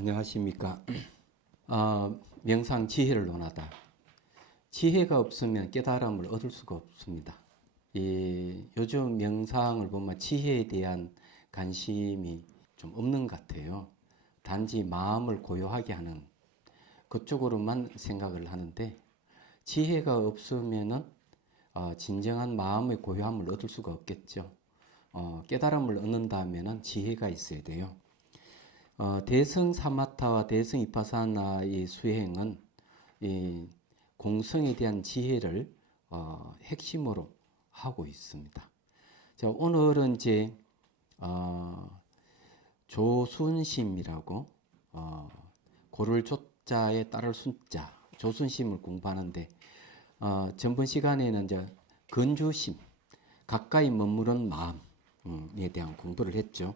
안녕하십니까. 명상 지혜를 논하다. 지혜가 없으면 깨달음을 얻을 수가 없습니다. 요즘 명상을 보면 지혜에 대한 관심이 좀 없는 것 같아요. 단지 마음을 고요하게 하는 그쪽으로만 생각을 하는데, 지혜가 없으면은 진정한 마음의 고요함을 얻을 수가 없겠죠. 깨달음을 얻는다면은 지혜가 있어야 돼요. 대승 사마타와 대승 이파사나의 수행은 이 공성에 대한 지혜를 핵심으로 하고 있습니다. 자, 오늘은 이제 조순심이라고 고를 조자에 따를 순자 조순심을 공부하는데, 전번 시간에는 이제 근주심, 가까이 머무른 마음에 대한 공부를 했죠.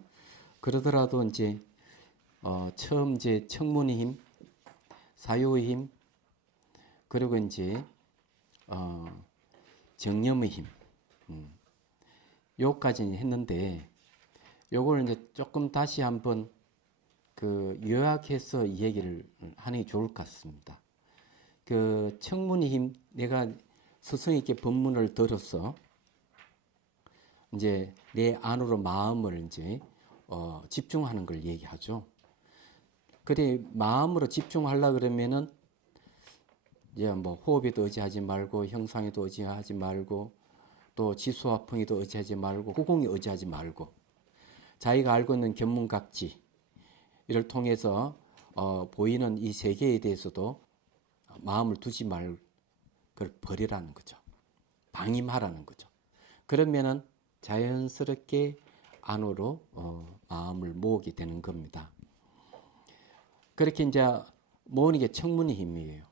그러더라도 이제 처음 이제 청문의 힘, 사유의 힘, 그리고 이제 정념의 힘, 요까지는 했는데, 요걸 이제 조금 다시 한번 요약해서 이 얘기를 하는 게 좋을 것 같습니다. 청문의 힘, 내가 스승 있게 법문을 들어서 이제 내 안으로 마음을 이제 집중하는 걸 얘기하죠. 그래, 마음으로 집중하려 그러면은 이제 뭐 호흡에도 의지하지 말고, 형상에도 의지하지 말고, 또 지수화풍에도 의지하지 말고, 후공에 의지하지 말고, 자기가 알고 있는 견문각지 이를 통해서 보이는 이 세계에 대해서도 마음을 두지 말, 그걸 버리라는 거죠. 방임하라는 거죠. 그러면은 자연스럽게 안으로 마음을 모으게 되는 겁니다. 그렇게 이제 모으는 게 청문의 힘이에요.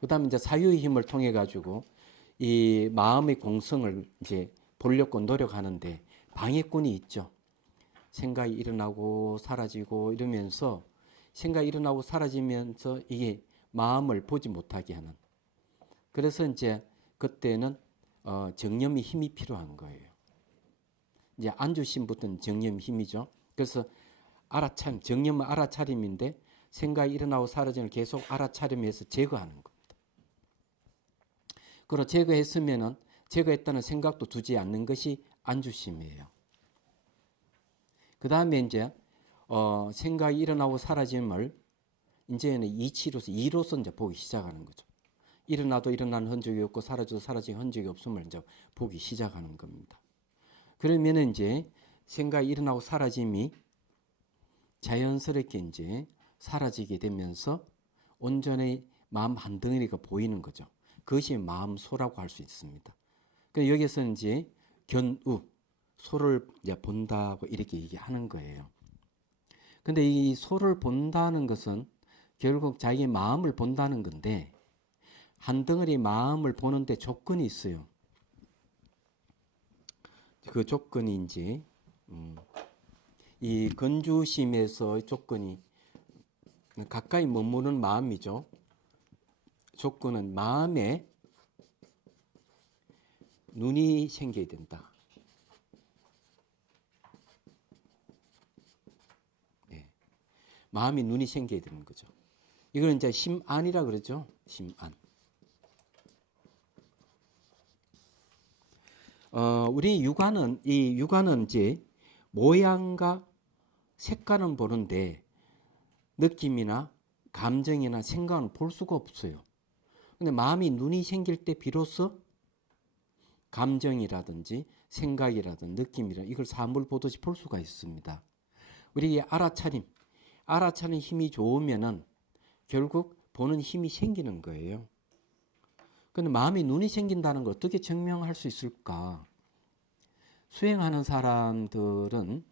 그 다음에 이제 사유의 힘을 통해 가지고 이 마음의 공성을 이제 보려고 노력하는데 방해꾼이 있죠. 생각이 일어나고 사라지고 이러면서, 생각이 일어나고 사라지면서 이게 마음을 보지 못하게 하는. 그래서 이제 그때는 정념의 힘이 필요한 거예요. 이제 안주심부터는 정념 힘이죠. 그래서 정념은 알아차림인데, 생각이 일어나고 사라지는 걸 계속 알아차림해서 제거하는 겁니다. 그리고 제거했으면은 제거했다는 생각도 두지 않는 것이 안주심이에요. 그 다음에 이제 생각이 일어나고 사라짐을 이제는 이로서 이제 보기 시작하는 거죠. 일어나도 일어나는 흔적이 없고 사라져도 사라진 흔적이 없음을 이제 보기 시작하는 겁니다. 그러면은 이제 생각이 일어나고 사라짐이 자연스럽게 이제 사라지게 되면서 온전히 마음 한 덩어리가 보이는 거죠. 그것이 마음소라고 할 수 있습니다. 그래서 여기서 이제 견우, 소를 이제 본다고 이렇게 얘기하는 거예요. 근데 이 소를 본다는 것은 결국 자기의 마음을 본다는 건데, 한 덩어리 마음을 보는데 조건이 있어요. 그 조건이 이제 이 근주심에서 조건이 가까이 머무는 마음이죠. 조건은 마음에 눈이 생겨야 된다. 네. 마음이 눈이 생겨야 되는 거죠. 이걸 이제 심안이라 그러죠. 심안. 우리 육안은 이제 모양과 색깔은 보는데 느낌이나 감정이나 생각은 볼 수가 없어요. 근데 마음이 눈이 생길 때 비로소 감정이라든지 생각이라든지 느낌이라든지 이걸 사물 보듯이 볼 수가 있습니다. 우리 알아차림 힘이 좋으면은 결국 보는 힘이 생기는 거예요. 근데 마음이 눈이 생긴다는 걸 어떻게 증명할 수 있을까? 수행하는 사람들은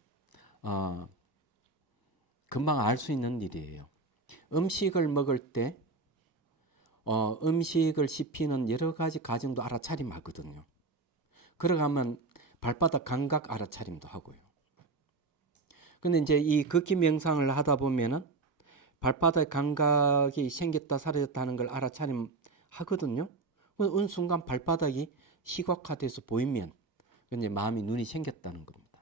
금방 알 수 있는 일이에요. 음식을 먹을 때 음식을 씹히는 여러 가지 과정도 알아차림하거든요. 그러가면 발바닥 감각 알아차림도 하고요. 근데 이제 이 걷기 명상을 하다 보면은 발바닥 감각이 생겼다 사라졌다 하는 걸 알아차림하거든요. 어느 순간 발바닥이 시각화돼서 보이면 이제 마음이 눈이 생겼다는 겁니다.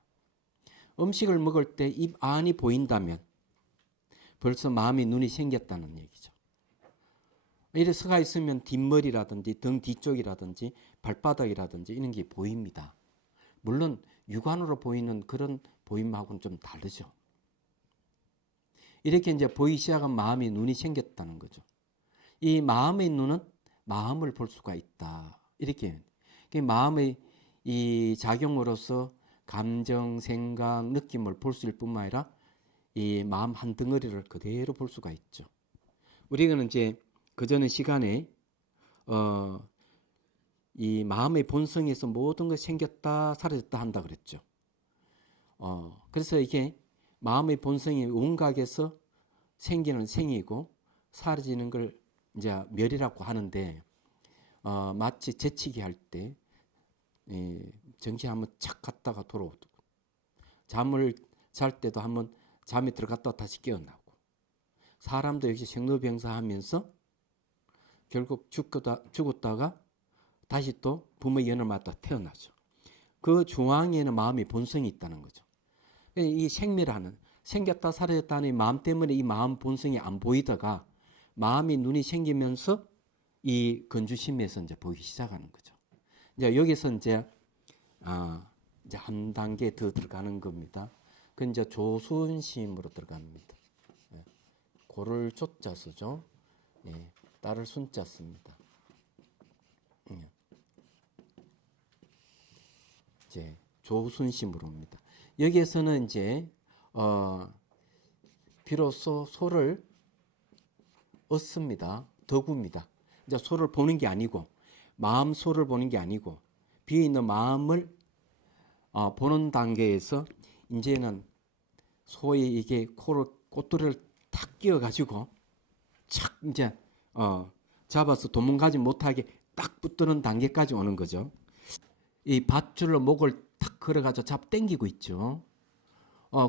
음식을 먹을 때 입 안이 보인다면 벌써 마음의 눈이 생겼다는 얘기죠. 이렇게 서가 있으면 뒷머리라든지 등 뒤쪽이라든지 발바닥이라든지 이런 게 보입니다. 물론 육안으로 보이는 그런 보임하고는 좀 다르죠. 이렇게 이제 보이기 시작한 마음의 눈이 생겼다는 거죠. 이 마음의 눈은 마음을 볼 수가 있다. 이렇게 마음의 이 작용으로서 감정, 생각, 느낌을 볼 수 있을 뿐만 아니라 이 마음 한 덩어리를 그대로 볼 수가 있죠. 우리는 이제 그전에 시간에 이 마음의 본성에서 모든 것이 생겼다 사라졌다 한다 그랬죠. 그래서 이게 마음의 본성이 온각에서 생기는 생이고 사라지는 걸 이제 멸이라고 하는데 마치 재치기 할 때 정신 한번 착 갔다가 돌아오고 잠을 잘 때도 한번 잠에 들어갔다가 다시 깨어나고 사람도 역시 생로병사하면서 결국 죽었다가 다시 또 부모의 연을 맞다 태어나죠. 그 중앙에는 마음의 본성이 있다는 거죠. 이 생멸하는 생겼다 사라졌다는 마음 때문에 이 마음 본성이 안 보이다가 마음이 눈이 생기면서 이 건주심에서 이제 보이기 시작하는 거죠. 이제 여기서 이제 한 단계 더 들어가는 겁니다. 그 이제 조순심으로 들어갑니다. 고를 조자 쓰죠. 딸을 순자 씁니다. 이제 조순심으로 옵니다. 여기에서는 이제 비로소 소를 얻습니다. 덕우입니다. 이제 소를 보는 게 아니고 마음 소를 보는 게 아니고 비어 있는 마음을 보는 단계에서 이제는 소의 이게 꼬투리를 탁 끼워 가지고 착 이제 잡아서 도망가지 못하게 딱 붙드는 단계까지 오는 거죠. 이 밧줄로 목을 탁 걸어 가지고 당기고 있죠.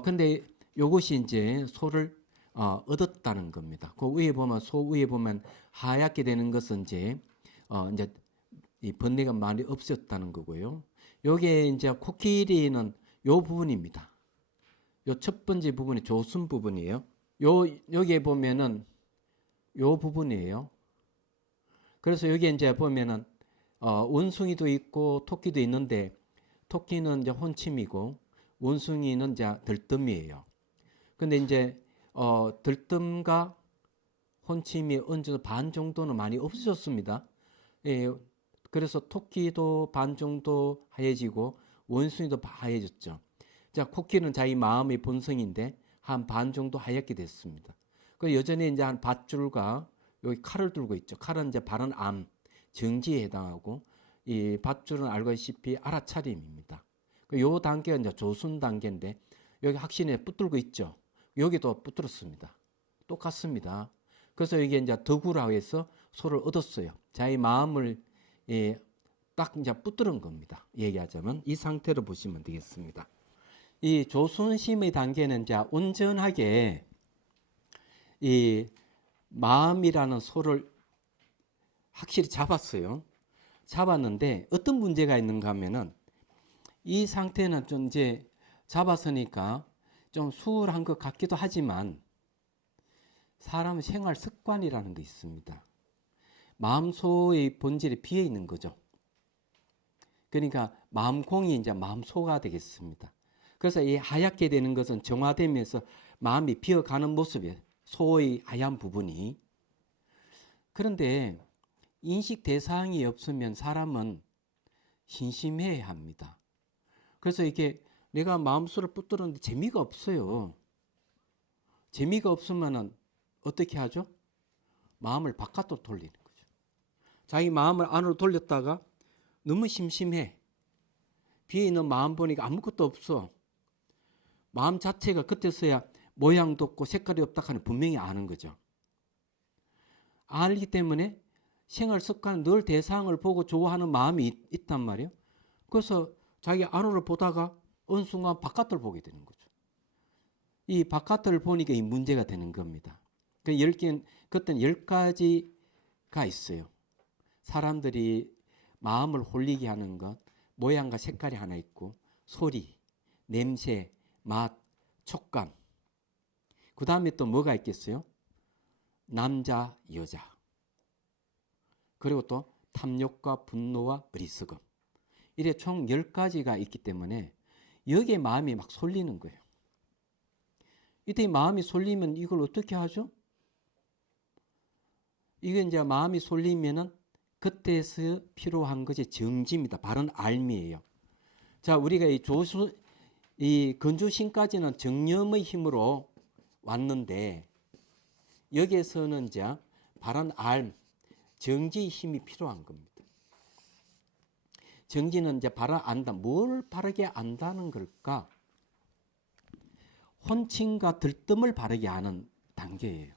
근데 요것이 이제 소를 얻었다는 겁니다. 그 위에 보면 소 위에 보면 하얗게 되는 것은 이제 이 번뇌가 많이 없었다는 거고요. 요게 이제 코끼리는 요 부분입니다. 요 첫 번째 부분이 조순 부분이에요. 여기에 보면은 요 부분이에요. 그래서 여기 이제 보면은 원숭이도 있고 토끼도 있는데 토끼는 이제 혼침이고 원숭이는 이제 들뜸이에요. 근데 이제 들뜸과 혼침이 어느 정도 반 정도는 많이 없어졌습니다. 그래서 토끼도 반 정도 하얘지고 원숭이도 하얘졌죠. 자, 코끼리는 자기 마음의 본성인데 한 반 정도 하얗게 됐습니다. 그 여전히 이제 한 밧줄과 여기 칼을 들고 있죠. 칼은 이제 바른 암, 정지에 해당하고 이 밧줄은 알다시피 알아차림입니다. 요 단계가 이제 조순 단계인데 여기 확신에 붙들고 있죠. 여기도 붙들었습니다. 똑같습니다. 그래서 이게 이제 덕우라고 해서 소를 얻었어요. 자기 마음을 딱 이제 붙들은 겁니다. 얘기하자면 이 상태로 보시면 되겠습니다. 이 조순심의 단계는 이제 온전하게 이 마음이라는 소를 확실히 잡았어요. 잡았는데 어떤 문제가 있는가 하면은 이 상태는 좀 이제 잡았으니까 좀 수월한 것 같기도 하지만 사람 생활 습관이라는 게 있습니다. 마음소의 본질이 비어 있는 거죠. 그러니까 마음공이 이제 마음소가 되겠습니다. 그래서 이 하얗게 되는 것은 정화되면서 마음이 비어가는 모습이에요. 소의 하얀 부분이. 그런데 인식 대상이 없으면 사람은 심심해야 합니다. 그래서 이게 내가 마음속을 붙들었는데 재미가 없어요. 재미가 없으면 어떻게 하죠? 마음을 바깥으로 돌리는 거죠. 자기 마음을 안으로 돌렸다가 너무 심심해. 비어있는 마음 보니까 아무것도 없어. 마음 자체가 그때서야 모양도 없고 색깔이 없다 하는 분명히 아는 거죠. 알기 때문에 생활 습관은 늘 대상을 보고 좋아하는 마음이 있단 말이에요. 그래서 자기 안으로 보다가 어느 순간 바깥을 보게 되는 거죠. 이 바깥을 보니까 이 문제가 되는 겁니다. 그때는 10가지가 있어요. 사람들이 마음을 홀리게 하는 것, 모양과 색깔이 하나 있고 소리, 냄새, 맛, 촉감. 그 다음에 또 뭐가 있겠어요? 남자, 여자. 그리고 또 탐욕과 분노와 어리석음. 이래 총 10가지가 있기 때문에 여기에 마음이 막 쏠리는 거예요. 이때 마음이 쏠리면 이걸 어떻게 하죠? 이게 이제 마음이 쏠리면은 그때서 필요한 것이 정지입니다. 바른 알미예요. 자, 우리가 이 건주신까지는 정념의 힘으로 왔는데 여기에서는 이제 바른 알, 정지의 힘이 필요한 겁니다. 정지는 이제 바라 안다. 뭘 바르게 안다는 걸까? 혼침과 들뜸을 바르게 아는 단계예요.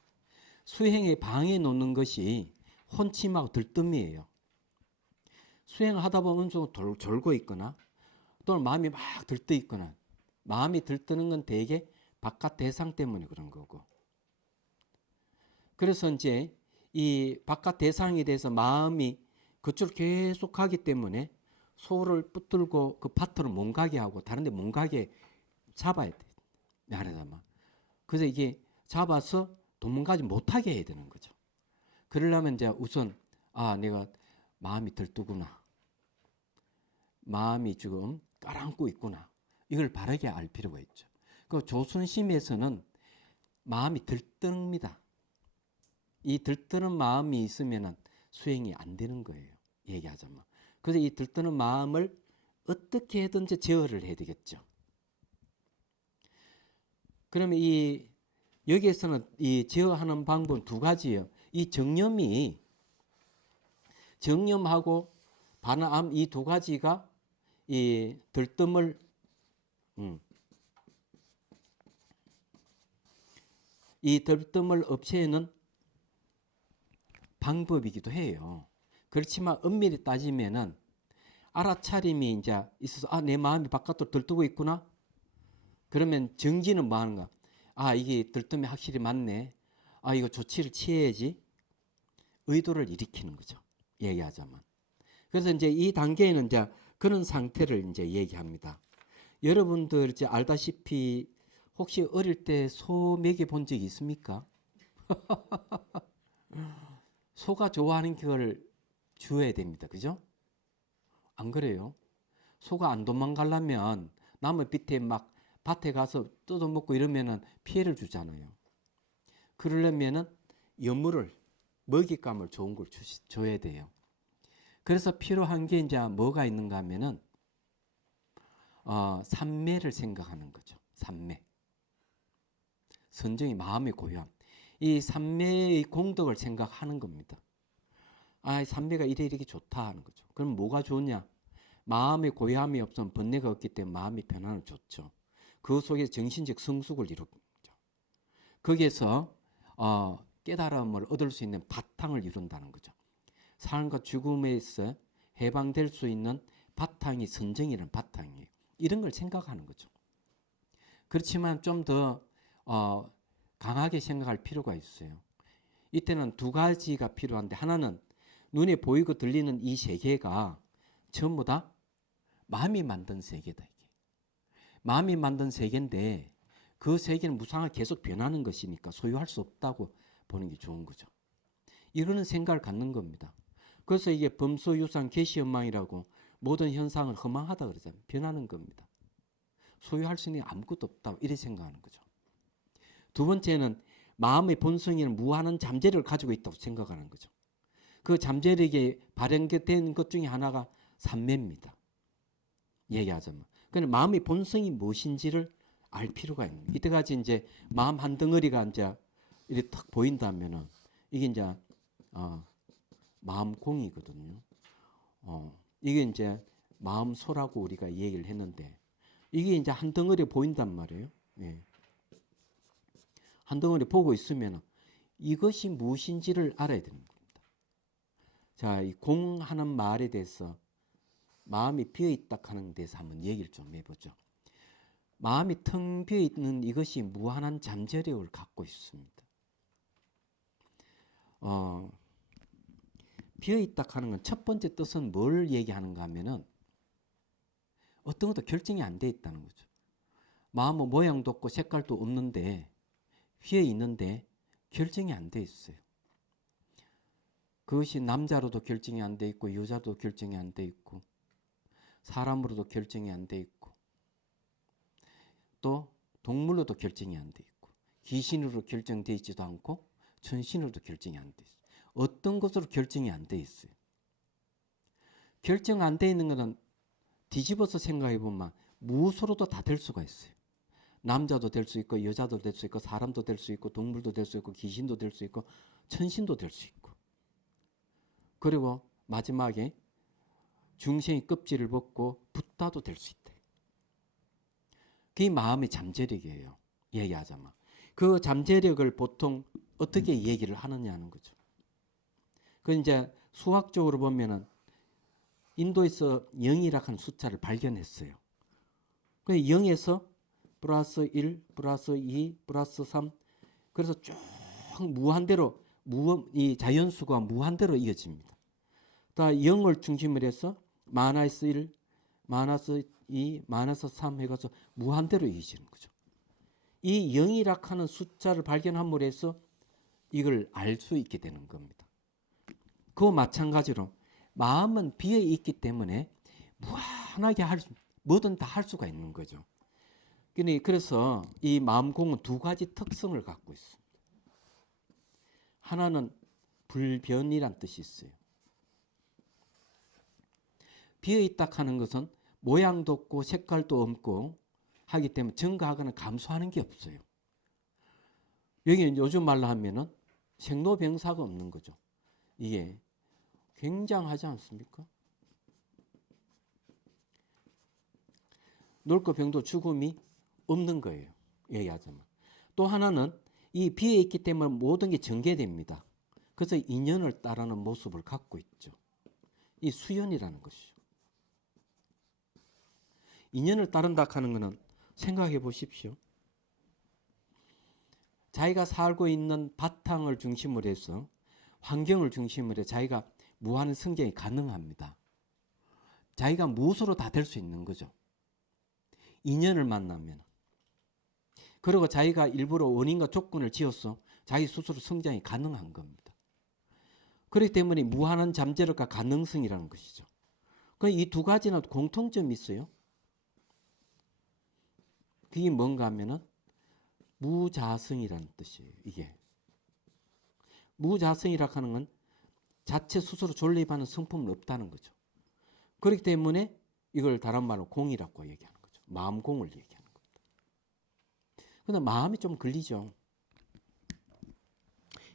수행에 방해 놓는 것이 혼침하고 들뜸이에요. 수행하다 보면 좀 졸고 있거나 또는 마음이 막 들떠 있거나 마음이 들뜨는 건 대개 바깥 대상 때문에 그런 거고. 그래서 이제 이 바깥 대상에 대해서 마음이 그쪽을 계속 가기 때문에 소를 붙들고 그 파트를 못 가게 하고 다른 데 못 가게 잡아야 돼. 말하자면. 그래서 이게 잡아서 도망가지 못하게 해야 되는 거죠. 그러려면 이제 우선 내가 마음이 들뜨구나. 마음이 지금 깔아앉고 있구나. 이걸 바르게 알 필요가 있죠. 그 조순심에서는 마음이 들뜹니다. 이 들뜨는 마음이 있으면 수행이 안 되는 거예요. 얘기하자면. 그래서 이 들뜨는 마음을 어떻게든지 제어를 해야 되겠죠. 그러면 여기에서는 이 제어하는 방법은 두 가지예요. 이 정념하고 반암 이 두 가지가 이 들뜸을 없애는 방법이기도 해요. 그렇지만 엄밀히 따지면은 알아차림이 이제 있어서 내 마음이 바깥으로 들뜨고 있구나. 그러면 정지는 뭐 하는가? 이게 들뜸이 확실히 맞네. 이거 조치를 취해야지. 의도를 일으키는 거죠. 얘기하자면. 그래서 이제 이 단계에는 이제 그런 상태를 이제 얘기합니다. 여러분들 이제 알다시피 혹시 어릴 때 소 먹여 본 적이 있습니까? 소가 좋아하는 걸 주어야 됩니다. 그죠? 안 그래요? 소가 안 도망가려면 나무 밑에 막 밭에 가서 뜯어먹고 이러면은 피해를 주잖아요. 그러려면은 먹잇감을 좋은 걸 줘야 돼요. 그래서 필요한 게 이제 뭐가 있는가 하면은, 삼매를 생각하는 거죠. 삼매. 선정이 마음의 고요함. 이 삼매의 공덕을 생각하는 겁니다. 삼매가 이렇게 좋다 하는 거죠. 그럼 뭐가 좋냐? 마음의 고요함이 없으면 번뇌가 없기 때문에 마음이 편안을 좋죠. 그 속에 정신적 성숙을 이루죠. 거기에서 깨달음을 얻을 수 있는 바탕을 이룬다는 거죠. 삶과 죽음에서 해방될 수 있는 바탕이 선정이라는 바탕이에요. 이런 걸 생각하는 거죠. 그렇지만 좀 더 강하게 생각할 필요가 있어요. 이때는 두 가지가 필요한데 하나는 눈에 보이고 들리는 이 세계가 전부 다 마음이 만든 세계다. 이게. 마음이 만든 세계인데 그 세계는 무상하게 계속 변하는 것이니까 소유할 수 없다고 보는 게 좋은 거죠. 이거는 생각을 갖는 겁니다. 그래서 이게 범소유상 계시현망이라고 모든 현상을 허망하다 그러잖아요. 변하는 겁니다. 소유할 수 있는 게 아무것도 없다고 이렇게 생각하는 거죠. 두 번째는 마음의 본성에는 무한한 잠재력을 가지고 있다고 생각하는 거죠. 그 잠재력이 발현된 것 중에 하나가 삼매입니다. 얘기하자면. 그러니까 마음의 본성이 무엇인지를 알 필요가 있는 거예요. 이때까지 이제 마음 한 덩어리가 이제 이렇게 탁 보인다면은 이게 이제 마음공이거든요. 이게 이제 마음소라고 우리가 얘기를 했는데 이게 이제 한 덩어리 보인단 말이에요. 예. 한 덩어리 보고 있으면 이것이 무엇인지를 알아야 되는 겁니다. 자, 이 공하는 말에 대해서 마음이 비어있다 하는 데서 한번 얘기를 좀 해보죠. 마음이 텅 비어있는 이것이 무한한 잠재력을 갖고 있습니다. 비어있다 하는 건 첫 번째 뜻은 뭘 얘기하는가 하면은 어떤 것도 결정이 안 돼 있다는 거죠. 마음은 모양도 없고 색깔도 없는데 위에 있는데 결정이 안 돼 있어요. 그것이 남자로도 결정이 안 돼 있고 여자도 결정이 안 돼 있고 사람으로도 결정이 안 돼 있고 또 동물로도 결정이 안 돼 있고 귀신으로 결정되어 있지도 않고 천신으로도 결정이 안 돼 있어요. 어떤 것으로 결정이 안 돼 있어요. 결정 안 돼 있는 것은 뒤집어서 생각해 보면 무엇으로도 다 될 수가 있어요. 남자도 될 수 있고 여자도 될 수 있고 사람도 될 수 있고 동물도 될 수 있고 귀신도 될 수 있고 천신도 될 수 있고 그리고 마지막에 중생이 껍질을 벗고 붓다도 될 수 있다. 그게 마음의 잠재력이에요. 얘기하자면. 그 잠재력을 보통 어떻게 얘기를 하느냐는 거죠. 그 이제 수학적으로 보면은 인도에서 0이라고 하는 숫자를 발견했어요. 그 0에서 플러스 1, 플러스 2, 플러스 3 그래서 쭉 무한대로 이 자연수가 무한대로 이어집니다. 다 0을 중심으로 해서 마이너스 1, 마이너스 2, 마이너스 3 해가지고 무한대로 이어지는 거죠. 이 0이라고 하는 숫자를 발견함으로 해서 이걸 알 수 있게 되는 겁니다. 그와 마찬가지로 마음은 비어 있기 때문에 무한하게 뭐든 다 할 수가 있는 거죠. 그래서 이 마음공은 두 가지 특성을 갖고 있습니다. 하나는 불변이란 뜻이 있어요. 비어있다 하는 것은 모양도 없고 색깔도 없고 하기 때문에 증가하거나 감소하는 게 없어요. 여기는 요즘 말로 하면은 생로병사가 없는 거죠. 이게 굉장하지 않습니까? 놀고 병도 죽음이 없는 거예요. 얘기하자면. 또 하나는 이 비어있기 때문에 모든 게 전개됩니다. 그래서 인연을 따르는 모습을 갖고 있죠. 이 수연이라는 것이죠. 인연을 따른다 하는 것은 생각해 보십시오. 자기가 살고 있는 바탕을 중심으로 해서 환경을 중심으로 해서 자기가 무한 성장이 가능합니다. 자기가 무엇으로 다 될 수 있는 거죠. 인연을 만나면. 그리고 자기가 일부러 원인과 조건을 지어서 자기 스스로 성장이 가능한 겁니다. 그렇기 때문에 무한한 잠재력과 가능성이라는 것이죠. 이 두 가지는 공통점이 있어요. 그게 뭔가 하면은 무자성이라는 뜻이에요. 이게 무자성이라고 하는 건 자체 스스로 존립하는 성품은 없다는 거죠. 그렇기 때문에 이걸 다른 말로 공이라고 얘기하는 거죠. 마음공을 얘기하는 겁니다. 그런데 마음이 좀 걸리죠.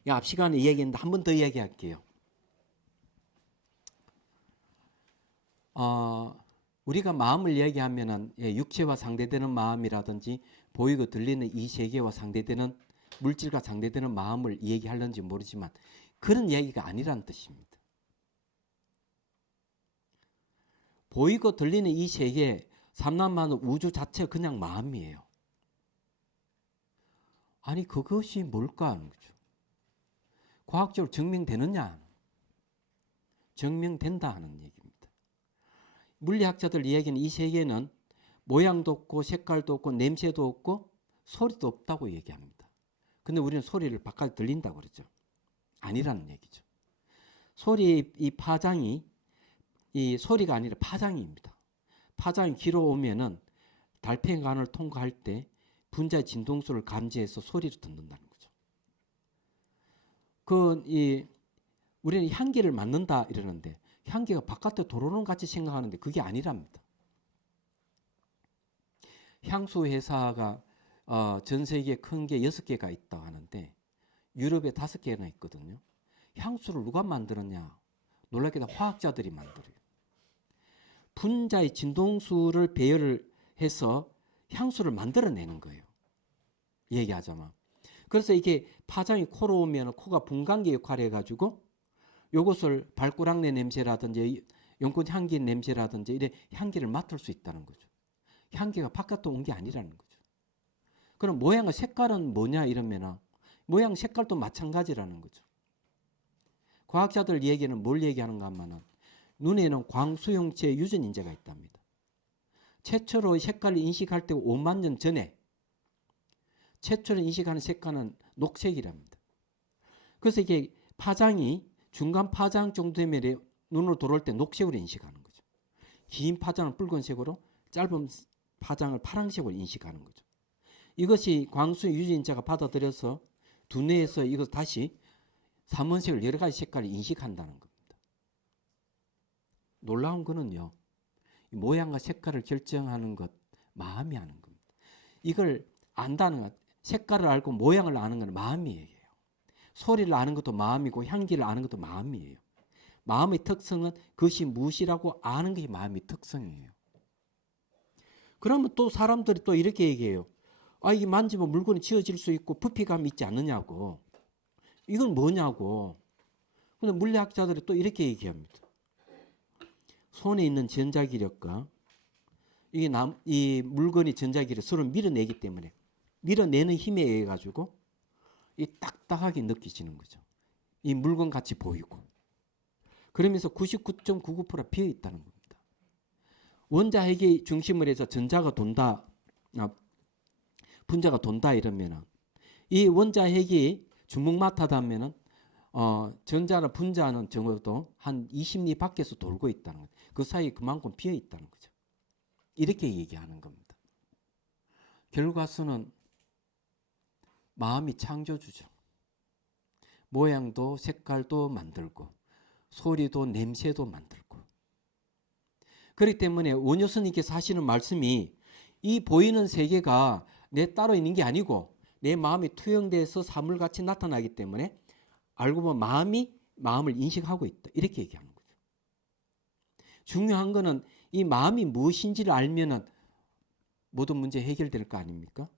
앞 시간에 이야기했는데 한 번 더 이야기할게요. 우리가 마음을 얘기하면은 육체와 상대되는 마음이라든지 보이고 들리는 이 세계와 상대되는 물질과 상대되는 마음을 얘기하는지 모르지만 그런 얘기가 아니라는 뜻입니다. 보이고 들리는 이 세계, 삼라만은 우주 자체가 그냥 마음이에요. 아니 그것이 뭘까 하는 거죠. 과학적으로 증명되느냐? 증명된다 하는 얘기입니다. 물리학자들 이야기는 이 세계는 모양도 없고 색깔도 없고 냄새도 없고 소리도 없다고 얘기합니다. 근데 우리는 소리를 바깥에 들린다고 그러죠. 아니라는 얘기죠. 소리의 이 파장이 이 소리가 아니라 파장입니다. 파장이 길어오면은 달팽이관을 통과할 때 분자의 진동수를 감지해서 소리를 듣는다는 거죠. 우리는 향기를 맡는다 이러는데 향기가 바깥에 도로는 같이 생각하는데 그게 아니랍니다. 향수 회사가 전 세계에 큰 게 6개가 있다고 하는데 유럽에 5개나 있거든요. 향수를 누가 만들었냐? 놀랍게도 화학자들이 만들어요. 분자의 진동수를 배열을 해서 향수를 만들어내는 거예요. 얘기하자면. 그래서 이게 파장이 코로 오면 코가 분광기 역할을 해가지고 요것을 발꾸락내 냄새라든지 연꽃 향기 냄새라든지 이래 향기를 맡을 수 있다는 거죠. 향기가 바깥으로 온 게 아니라는 거죠. 그럼 모양과 색깔은 뭐냐 이러면 모양 색깔도 마찬가지라는 거죠. 과학자들 얘기는 뭘 얘기하는가 하면은 눈에는 광수용체 유전인자가 있답니다. 최초로 색깔을 인식할 때 5만 년 전에 최초로 인식하는 색깔은 녹색이랍니다. 그래서 이게 파장이 중간 파장 정도 되면 눈으로 들어올 때 녹색으로 인식하는 거죠. 긴 파장을 붉은색으로, 짧은 파장을 파란색으로 인식하는 거죠. 이것이 광수 유전자가 받아들여서 두뇌에서 이것 다시 삼원색을 여러 가지 색깔을 인식한다는 겁니다. 놀라운 거는요, 모양과 색깔을 결정하는 것, 마음이 하는 겁니다. 이걸 안다는 것, 색깔을 알고 모양을 아는 건 마음이에요. 소리를 아는 것도 마음이고 향기를 아는 것도 마음이에요. 마음의 특성은 그것이 무엇이라고 아는 것이 마음의 특성이에요. 그러면 또 사람들이 또 이렇게 얘기해요. 아, 이게 만지면 물건이 지워질 수 있고 부피감이 있지 않느냐고. 이건 뭐냐고. 근데 물리학자들이 또 이렇게 얘기합니다. 손에 있는 전자기력과 이 물건이 전자기력 서로 밀어내기 때문에 밀어내는 힘에 의해 가지고 이 딱딱하게 느껴지는 거죠. 이 물건 같이 보이고. 그러면서 99.99% 비어 있다는 겁니다. 원자핵이 중심을 해서 전자가 돈다, 분자가 돈다 이러면은 이 원자핵이 주먹마타다면은 전자나 분자는 적어도 한 20리 밖에서 돌고 있다는 거죠. 그 사이에 그만큼 비어 있다는 거죠. 이렇게 얘기하는 겁니다. 결과수는 마음이 창조주죠. 모양도 색깔도 만들고 소리도 냄새도 만들고. 그렇기 때문에 원효스님께서 하시는 말씀이 이 보이는 세계가 내 따로 있는 게 아니고 내 마음이 투영돼서 사물같이 나타나기 때문에 알고 보면 마음이 마음을 인식하고 있다. 이렇게 얘기하는 거죠. 중요한 거는 이 마음이 무엇인지를 알면은 모든 문제 해결될 거 아닙니까?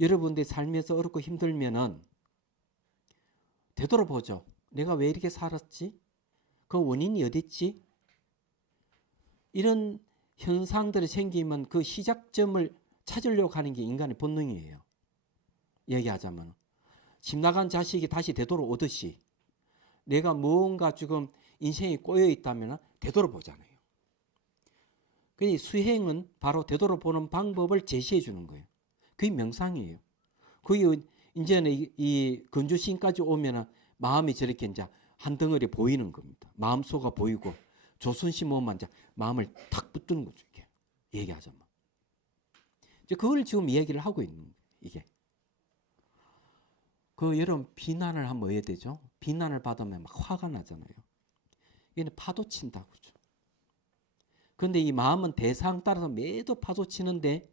여러분들 삶에서 어렵고 힘들면은 되돌아보죠. 내가 왜 이렇게 살았지? 그 원인이 어디 있지? 이런 현상들이 생기면 그 시작점을 찾으려고 하는 게 인간의 본능이에요. 얘기하자면 집 나간 자식이 다시 되돌아오듯이 내가 무언가 지금 인생이 꼬여 있다면 되돌아보잖아요. 그 수행은 바로 되돌아보는 방법을 제시해 주는 거예요. 그게 명상이에요. 그게 이제는 이 건주신까지 오면은 마음이 저렇게 이제 한 덩어리 보이는 겁니다. 마음소가 보이고 조순신 몸만 이제 마음을 탁 붙드는 거죠. 이게 얘기하자면. 이제 그걸 지금 얘기를 하고 있는 거예요. 이게. 그 여러분 비난을 하면 해야 되죠. 비난을 받으면 막 화가 나잖아요. 얘는 파도 친다고 그러죠. 그런데 이 마음은 대상 따라서 매도 파도 치는데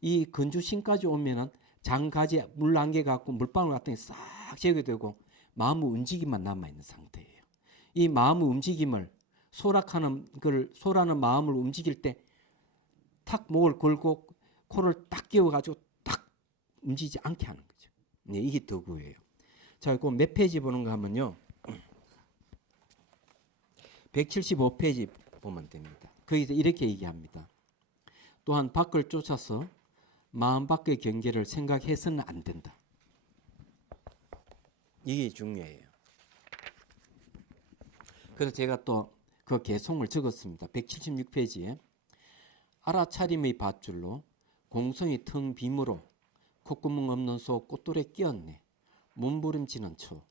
이 건주신까지 오면은 장가지 물안개 갖고 물방울 같은 게 싹 제거되고 마음의 움직임만 남아있는 상태예요. 이 마음의 움직임을 소라는 마음을 움직일 때 탁 목을 걸고 코를 딱 끼워가지고 딱 움직이지 않게 하는 거죠. 네, 이게 덕우예요. 자, 그 몇 페이지 보는가 하면요. 175페이지 보면 됩니다. 거기서 이렇게 얘기합니다. 또한 밖을 쫓아서 마음 밖의 경계를 생각해서는 안 된다. 이게 중요해요. 그래서 제가 또 그 개송을 적었습니다. 176페이지에 알아차림의 밧줄로 공성이 텅 빔으로 콧구멍 없는 소 꽃돌에 끼었네. 몸부림치는 초.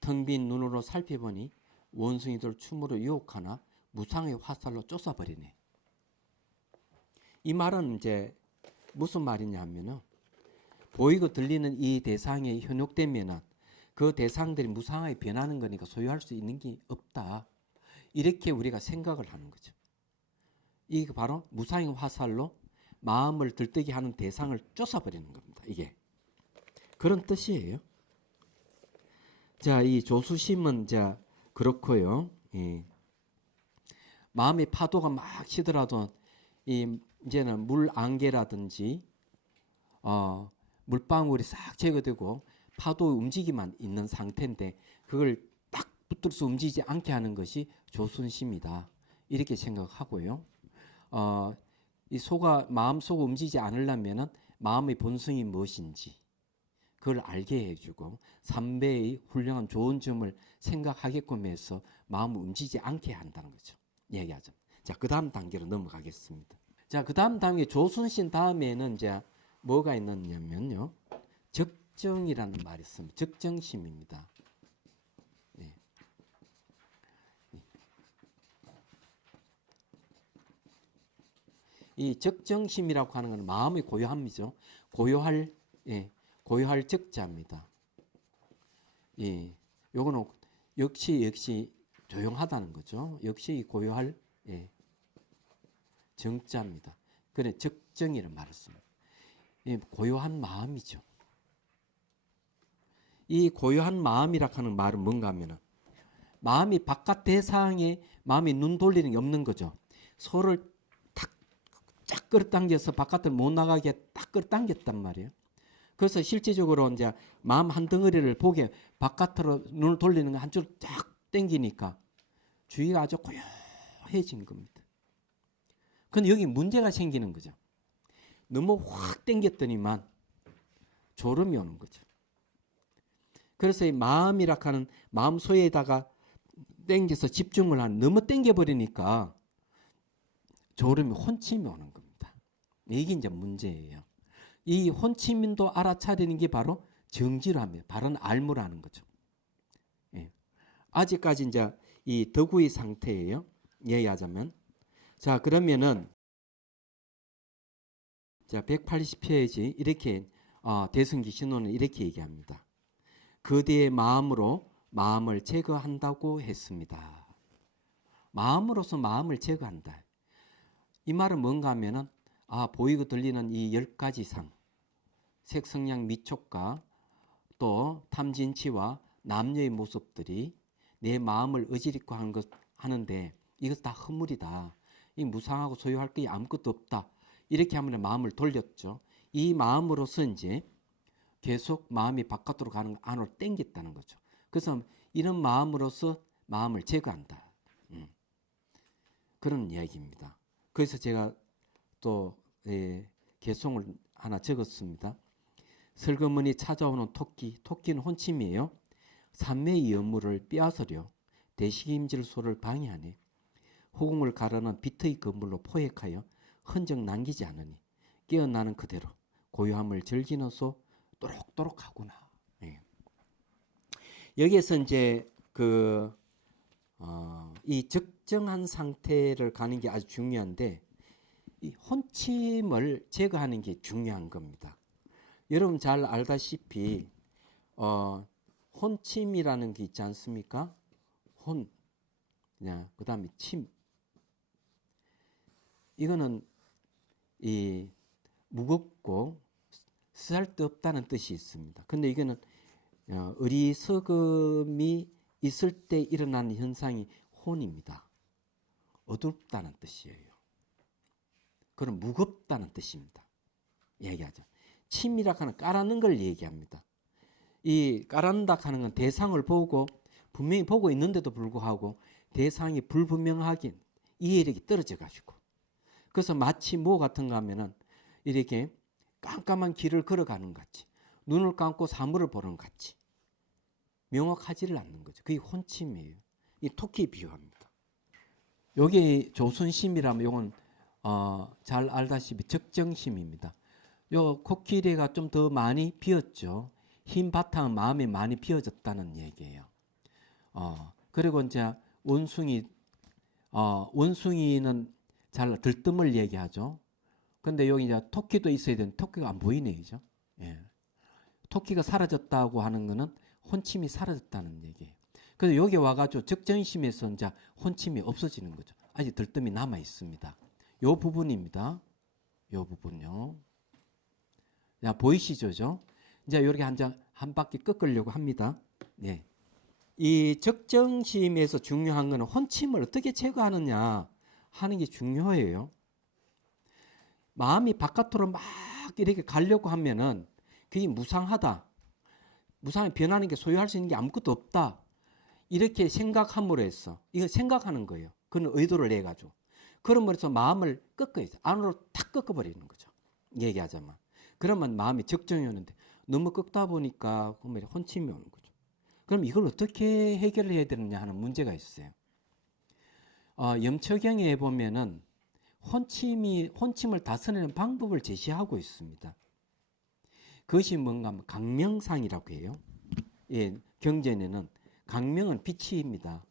텅 빈 눈으로 살펴보니 원숭이들 춤으로 유혹하나 무상의 화살로 쫓아버리네. 이 말은 이제 무슨 말이냐 하면은 보이고 들리는 이 대상에 현혹되면은 그 대상들이 무상하게 변하는 거니까 소유할 수 있는 게 없다. 이렇게 우리가 생각을 하는 거죠. 이게 바로 무상의 화살로 마음을 들뜨게 하는 대상을 쫓아버리는 겁니다. 이게 그런 뜻이에요. 자, 이 조수심은 자 그렇고요. 예. 마음의 파도가 막 치더라도 이제는 물 안개라든지 물방울이 싹 제거되고 파도의 움직이만 있는 상태인데 그걸 딱 붙들어서 움직이지 않게 하는 것이 조순심이다. 이렇게 생각하고요. 이 소가 마음속으로 움직이지 않으려면은 마음의 본성이 무엇인지 그걸 알게 해주고 삼배의 훌륭한 좋은 점을 생각하게끔 해서 마음을 움직이지 않게 한다는 거죠. 얘기하죠. 자, 그 다음 단계로 넘어가겠습니다. 자, 그 다음 단계 조순신 다음에는 이제 뭐가 있느냐면요. 적정이라는 말이 있습니다. 적정심입니다. 네. 이 적정심이라고 하는 것은 마음의 고요함이죠. 고요할, 예, 고요할 적자입니다. 예, 요거는 역시 조용하다는 거죠. 역시 고요할, 예, 정자입니다. 그래, 적정이라는 말을 씁니다. 예, 고요한 마음이죠. 이 고요한 마음이라 하는 말은 뭔가 하면은 마음이 바깥 대상에 마음이 눈 돌리는 게 없는 거죠. 소를 쫙 끌어당겨서 바깥으로 못 나가게 딱 끌어당겼단 말이에요. 그래서 실질적으로 이제 마음 한 덩어리를 보게 바깥으로 눈을 돌리는 거 한쪽으로 쫙 당기니까 주위가 아주 고요해진 겁니다. 근데 여기 문제가 생기는 거죠. 너무 확 당겼더니만 졸음이 오는 거죠. 그래서 이 마음이라 하는 마음 소에다가 당겨서 집중을 하는 너무 당겨버리니까 졸음이 혼침이 오는 겁니다. 이게 이제 문제예요. 이 혼침도 알아차리는 게 바로 정지랍니다. 바른 알무라는 거죠. 예. 아직까지 이제 이 덕후의 상태예요. 얘기하자면. 자, 그러면은 자, 180페이지 이렇게 대승기 신호는 이렇게 얘기합니다. 그대의 마음으로 마음을 제거한다고 했습니다. 마음으로서 마음을 제거한다. 이 말은 뭔가 하면은 보이고 들리는 이 10가지 상, 색성향 미촉과 또 탐진치와 남녀의 모습들이 내 마음을 어지럽고 하는데 이것 다 허물이다. 이 무상하고 소유할 게 아무것도 없다. 이렇게 하면 마음을 돌렸죠. 이 마음으로서 이제 계속 마음이 바깥으로 가는 안으로 땡겼다는 거죠. 그래서 이런 마음으로서 마음을 제거한다. 그런 이야기입니다. 그래서 제가 또 개송을 하나 적었습니다. 슬그머니 찾아오는 토끼는 혼침이에요. 삼매의 업무를 빼앗으려 대식임질소를 방해하네. 호공을 가르는 비트의 건물로 포획하여 흔적 남기지 않으니 깨어나는 그대로 고요함을 즐기는 소 또록또록 하구나. 예. 여기에서 이제 이 적정한 상태를 가는 게 아주 중요한데 이 혼침을 제거하는 게 중요한 겁니다. 여러분 잘 알다시피 혼침이라는 게 있지 않습니까? 그 다음에 침. 이거는 이 무겁고 쓰잘데없다는 뜻이 있습니다. 근데 이거는 어리석음이 있을 때 일어나는 현상이 혼입니다. 어둡다는 뜻이에요. 그럼 무겁다는 뜻입니다. 얘기하죠. 침이라 하는 깔아는 걸 얘기합니다. 이 깔아는다 하는 건 대상을 보고 분명히 보고 있는데도 불구하고 대상이 불분명하게 이해력이 떨어져 가지고 그래서 마치 뭐 같은가 하면은 이렇게 깜깜한 길을 걸어가는 것 같이 눈을 감고 사물을 보는 것 같이 명확하지를 않는 거죠. 그게 혼침이에요. 이 토끼에 비유합니다. 여기 조순심이라면 이건 잘 알다시피 적정심입니다. 요 코끼리가 좀 더 많이 비었죠. 흰 바탕은 마음이 많이 비어졌다는 얘기예요. 그리고 이제 원숭이는 잘 들뜸을 얘기하죠. 근데 여기 이제 토끼도 있어야 되는데 토끼가 안 보이네, 그죠? 예. 토끼가 사라졌다고 하는 거는 혼침이 사라졌다는 얘기예요. 그래서 여기 와가지고 적정심에서 이제 혼침이 없어지는 거죠. 아직 들뜸이 남아 있습니다. 요 부분입니다. 요 부분요. 자, 보이시죠? 이제 이렇게 한 바퀴 꺾으려고 합니다. 네. 이 적정심에서 중요한 거는 혼침을 어떻게 제거하느냐 하는 게 중요해요. 마음이 바깥으로 막 이렇게 가려고 하면은 그게 무상하다. 무상히 변하는 게 소유할 수 있는 게 아무것도 없다. 이렇게 생각함으로 해서 이거 생각하는 거예요. 그런 의도를 내 가지고. 그러면서 마음을 꺾어야 돼. 안으로 탁 꺾어버리는 거죠. 얘기하자면. 그러면 마음이 적정이 오는데 너무 꺾다 보니까 혼침이 오는 거죠. 그럼 이걸 어떻게 해결해야 되느냐 하는 문제가 있어요. 염초경에 보면은 혼침을 다스리는 방법을 제시하고 있습니다. 그것이 뭔가 하면 강명상이라고 해요. 예, 경전에는 강명은 빛입니다.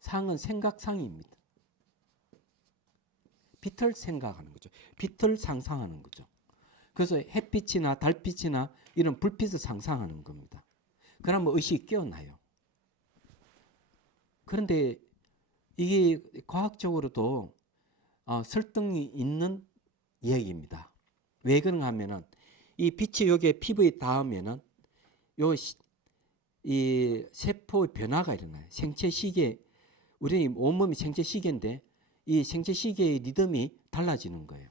상은 생각상입니다. 빛을 생각하는 거죠. 빛을 상상하는 거죠. 그래서 햇빛이나 달빛이나 이런 불빛을 상상하는 겁니다. 그러면 의식이 깨어나요. 그런데 이게 과학적으로도 설득이 있는 얘기입니다. 왜 그런가 하면은 이 빛이 여기에 피부에 닿으면은 이 세포의 변화가 일어나요. 생체 시계, 우리 온몸이 생체 시계인데 이 생체 시계의 리듬이 달라지는 거예요.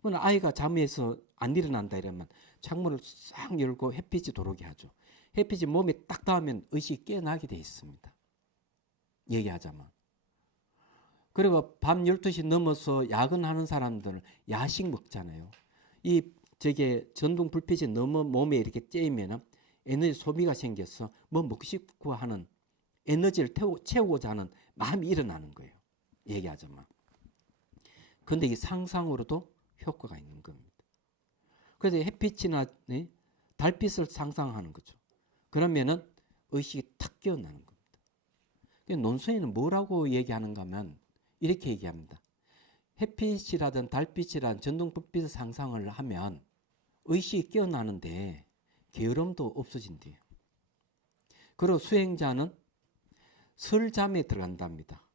그러면 아이가 잠에서 안 일어난다 이러면 창문을 싹 열고 햇빛이 들어오게 하죠. 햇빛이 몸에 딱 닿으면 의식이 깨어나게 돼 있습니다. 얘기하자면. 그리고 밤 12시 넘어서 야근하는 사람들은 야식 먹잖아요. 저게 전동 불빛이 너무 몸에 이렇게 쬐이면 에너지 소비가 생겨서 뭐 먹고 싶고 하는 에너지를 채우고자 하는 마음이 일어나는 거예요. 얘기하자면. 근데 이 상상으로도 효과가 있는 겁니다. 그래서 햇빛이나 달빛을 상상하는 거죠. 그러면은 의식이 탁 깨어나는 겁니다. 논술에는 뭐라고 얘기하는가 하면 이렇게 얘기합니다. 햇빛이라든 달빛이라든 전동불빛의 상상을 하면 의식이 깨어나는데 게으름도 없어진대요. 그리고 수행자는 설잠에 들어간답니다.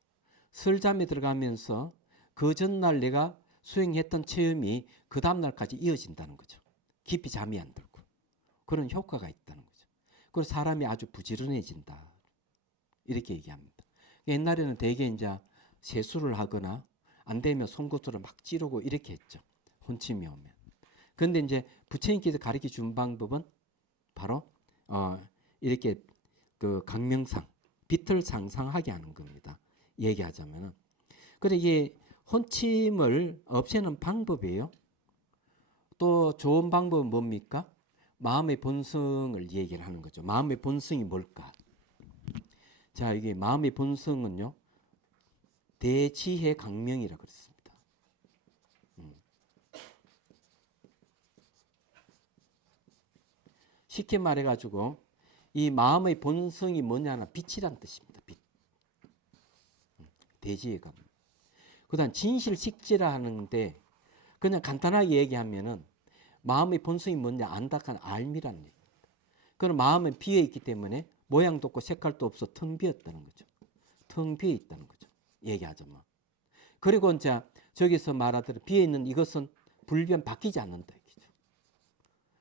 설잠에 들어가면서 그 전날 내가 수행했던 체험이 그 다음날까지 이어진다는 거죠. 깊이 잠이 안 들고. 그런 효과가 있다는 거죠. 그리고 사람이 아주 부지런해진다. 이렇게 얘기합니다. 옛날에는 대개 이제 세수를 하거나 안 되면 송곳으로 막 찌르고 이렇게 했죠. 혼침이 오면. 그런데 이제 부처님께서 가르쳐 준 방법은 바로 이렇게 그 강명상, 빛을 상상하게 하는 겁니다. 얘기하자면은. 그래 이게 혼침을 없애는 방법이에요. 또 좋은 방법은 뭡니까? 마음의 본성을 얘기를 하는 거죠. 마음의 본성이 뭘까? 자, 이게 마음의 본성은요, 대지혜 강명이라고 그랬습니다. 쉽게 말해가지고 이 마음의 본성이 뭐냐나 빛이란 뜻입니다. 빛. 대지혜 강명. 그다음 진실식지라 하는데 그냥 간단하게 얘기하면은 마음의 본성이 뭔지 안다한 알미라는 얘기입니다. 그럼 마음은 비어 있기 때문에 모양도 없고 색깔도 없어 텅 비었다는 거죠. 텅 비어 있다는 거죠. 얘기하자면. 그리고 이제 저기서 말하듯 비어 있는 이것은 불변 바뀌지 않는다 얘기죠.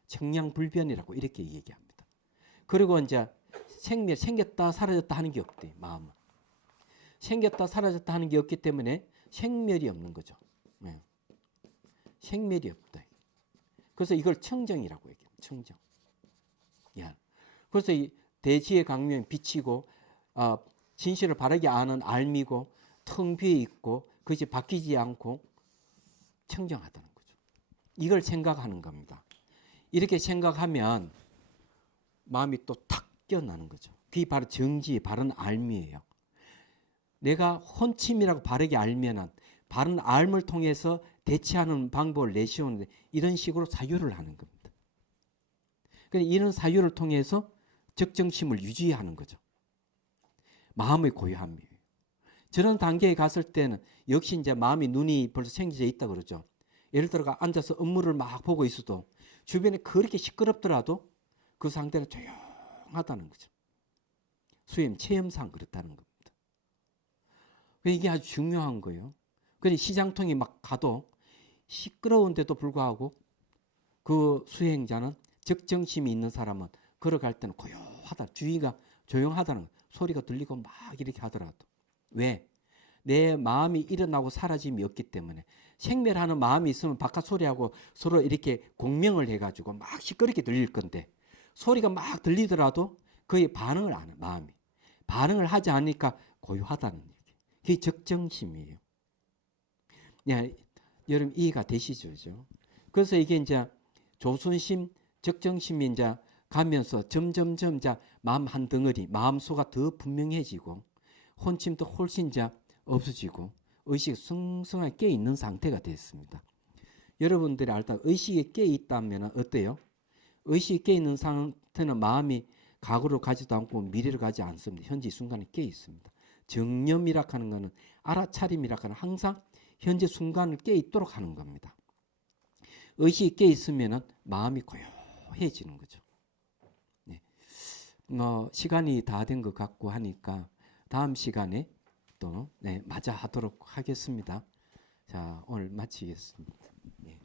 청량불변이라고 이렇게 얘기합니다. 그리고 이제 생겼다 사라졌다 하는 게 없대 마음은. 생겼다 사라졌다 하는 게 없기 때문에 생멸이 없는 거죠. 네. 생멸이 없다. 그래서 이걸 청정이라고 얘기합니다. 청정. 야. 그래서 이 대지의 강명이 빛이고 진실을 바르게 아는 알미고 텅 비어 있고 그것이 바뀌지 않고 청정하다는 거죠. 이걸 생각하는 겁니다. 이렇게 생각하면 마음이 또 탁 깨어나는 거죠. 그게 바로 정지, 바른 알미예요. 내가 혼침이라고 바르게 알면은 바른 알을 통해서 대처하는 방법을 내세우는데 이런 식으로 사유를 하는 겁니다. 그러니까 이런 사유를 통해서 적정심을 유지하는 거죠. 마음의 고요함이에요. 저런 단계에 갔을 때는 역시 이제 마음이 눈이 벌써 생겨져 있다 그러죠. 예를 들어가 앉아서 업무를 막 보고 있어도 주변에 그렇게 시끄럽더라도 그 상태는 조용하다는 거죠. 수행 체험상 그렇다는 겁니다. 이게 아주 중요한 거예요. 그러니 시장통이 막 가도 시끄러운데도 불구하고 그 수행자는 적정심이 있는 사람은 걸어갈 때는 고요하다. 주위가 조용하다는 거예요. 소리가 들리고 막 이렇게 하더라도. 왜? 내 마음이 일어나고 사라짐이 없기 때문에. 생멸하는 마음이 있으면 바깥 소리하고 서로 이렇게 공명을 해가지고 막 시끄럽게 들릴 건데 소리가 막 들리더라도 거의 반응을 안 해요. 마음이. 반응을 하지 않으니까 고요하다는 얘기. 그게 적정심이에요. 야, 여러분 이해가 되시죠? 그래서 이게 이제 조순심, 적정심이 이제 가면서 점점점 이제 마음 한 덩어리, 마음소가 더 분명해지고 혼침도 훨씬 이제 없어지고 의식 성성하게 깨 있는 상태가 됐습니다. 여러분들이 알다 의식이 깨 있다면 어때요? 의식이 깨 있는 상태는 마음이 과거로 가지도 않고 미래로 가지 않습니다. 현재 순간에 깨 있습니다. 정념이라 하는 것은 알아차림이라 하는 항상 현재 순간을 깨 있도록 하는 겁니다. 의식이 깨 있으면 마음이 고요해지는 거죠. 네. 시간이 다 된 것 같고 하니까 다음 시간에 또 마저 하도록 하겠습니다. 자, 오늘 마치겠습니다. 네.